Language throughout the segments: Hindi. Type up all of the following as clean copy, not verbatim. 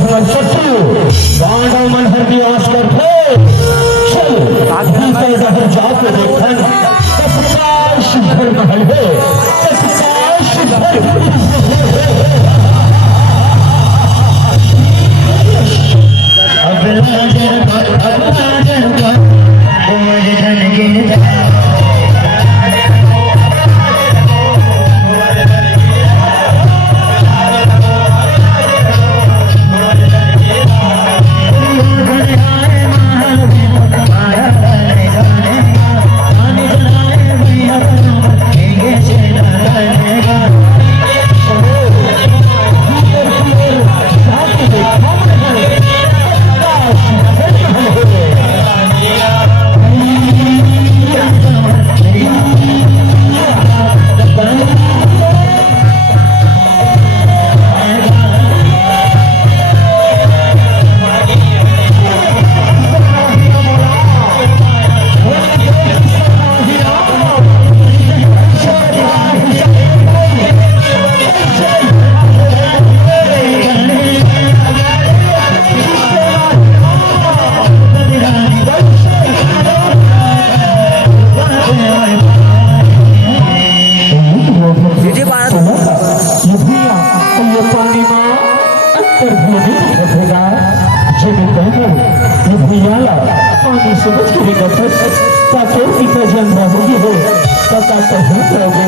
हमारे शत्रु पांडव मन हर भी आस करते चल भीतर जाकर जाके देखन तत्काल शिखर महल है तत्काल शिखर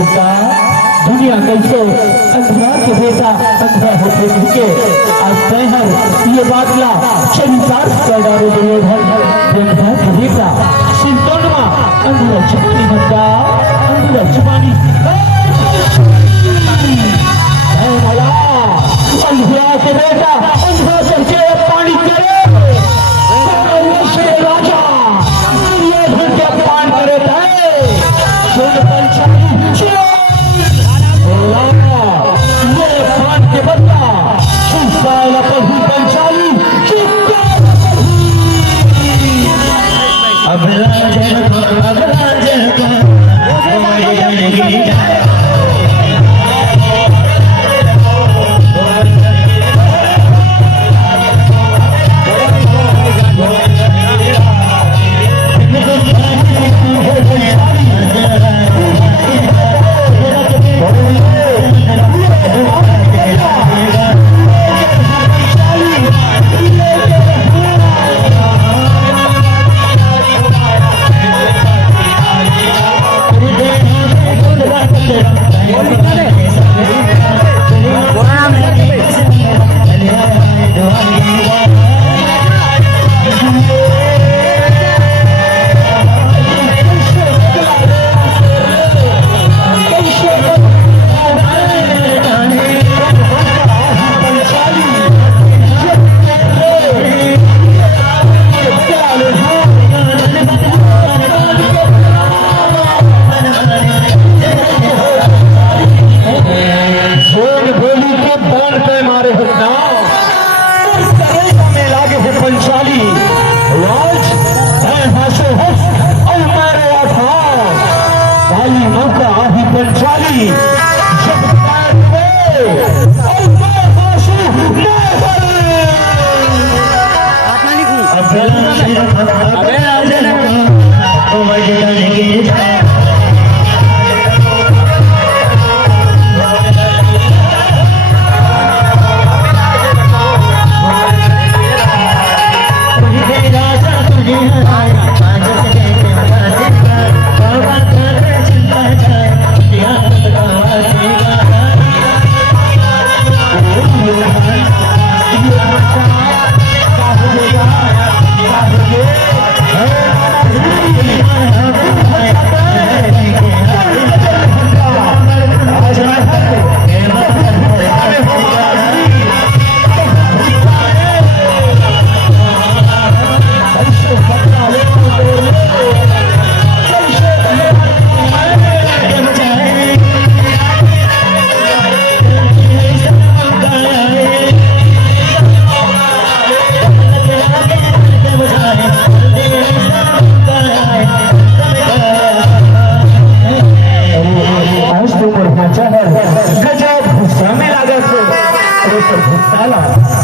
दुनिया कैसे अंधकार के बेटा अंधा होते के आज तैहर ये बातला चरितार्थ कर डाले दुर्योधन अंधा के बेटा सिंतोनमा अंधा चुपानी बंदा अंधा चुपानी अंधा के बेटा अंधा करके पानी करे राजा दुर्योधन के पान करे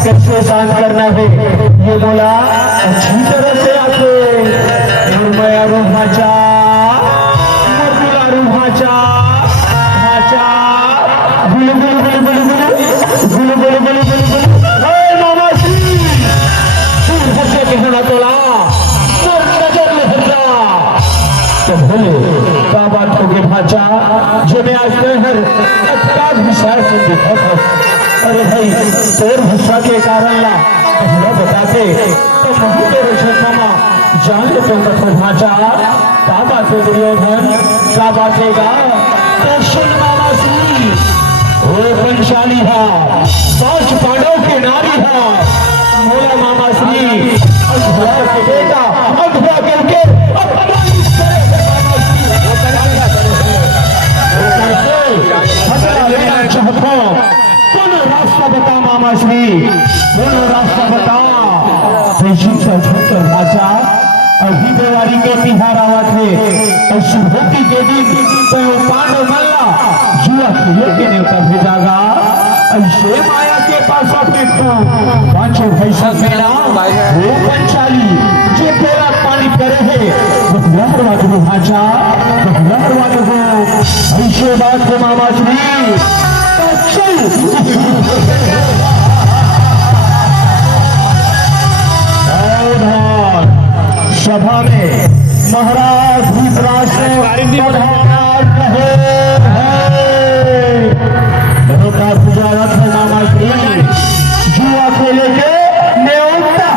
कैसे को शांत करना है। ये बोला अच्छी तरह से आके निर्मया रूहाचा मर्दुला रूहाचा भाचा गुलु गुलु गुलु गुलु गुलु गुलु गुलु गुलु गुलु गुलु मामा श्री सूर हसे कहना तोला मोर नजर में हटा तो बोले क्या बात होगी भाचा जो मैं आज हर अच्छा विचार से देखा था। अरे भाई तोर गुस्सा के कारण ला पहले बताते तो नहीं तो रोशन मामा जान ले तो कठोर भाचा क्या बात है दुर्योधन क्या बात है तो सुन मामा सुनी वो पंचाली था 5 पांडव के नारी था मोला मामा श्री अधूरा के बेटा अधूरा करके रास्ता बता मामा श्री बोलो रास्ता बता भाषा अभी दिवाली के तिहार आवा थे और शुभोती के दिन तो पांडव मल्ला जुआ खेले के नेवता भेजागा ऐसे माया के पास पांचों पैसा खेला वो पंचाली जो तेरा पानी करे है भाषा ऐसे बात है मामा श्री सभा में महाराज धृतराष्ट्र का पुजारत है मामा श्री जुआ खेले के न्योता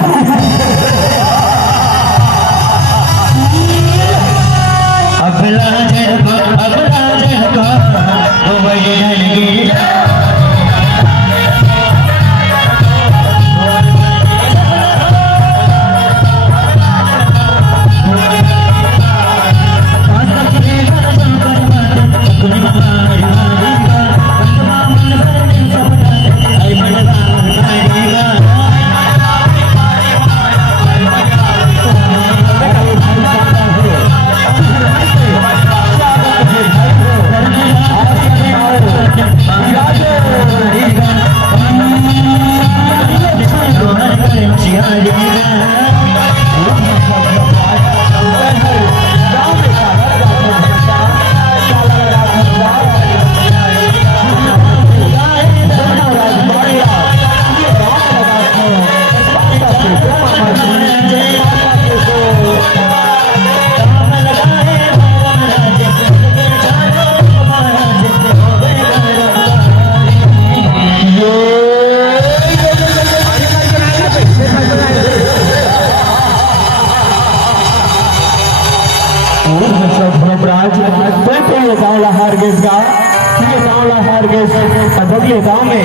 बदलिए गांव में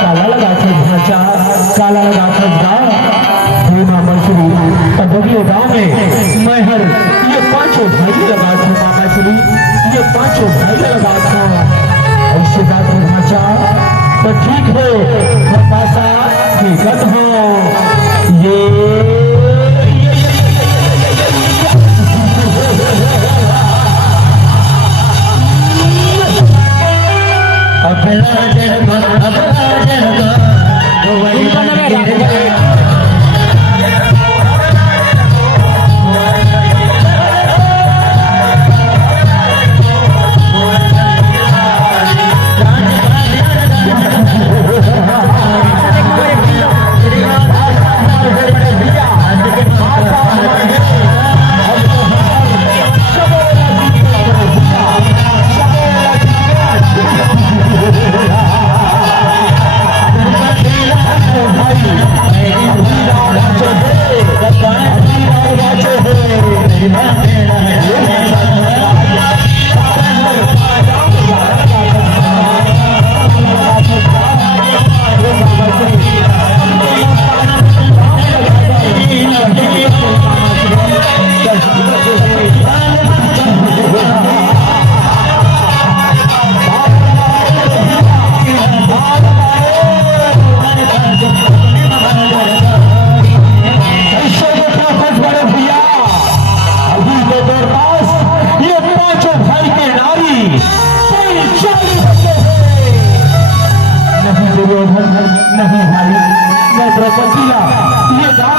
काला लगा ढांचा काला लगा मामा श्री बदलिए गांव में महर ये 5 भाई लगा थे मामा श्री ये 5 भाई लगा था ऐसे बात है ढांचा तो ठीक है पासा हकीकत हो ये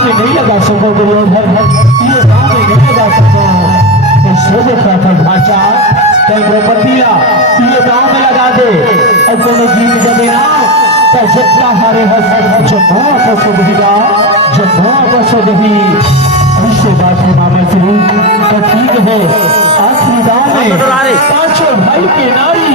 में नहीं लगा सको दुर्योधन, ये दांव में नहीं लगा सको। तो सोने का था ढांचा तो द्रौपदीला ये दांव में लगा दे और कोनो जीत जबे ना तो जितना हारे हस जम्मू पसुदीगा जम्मू पसुदी। इससे बात है मामा श्री तो ठीक है। आखिरी दांव में पांचों भाई के नारी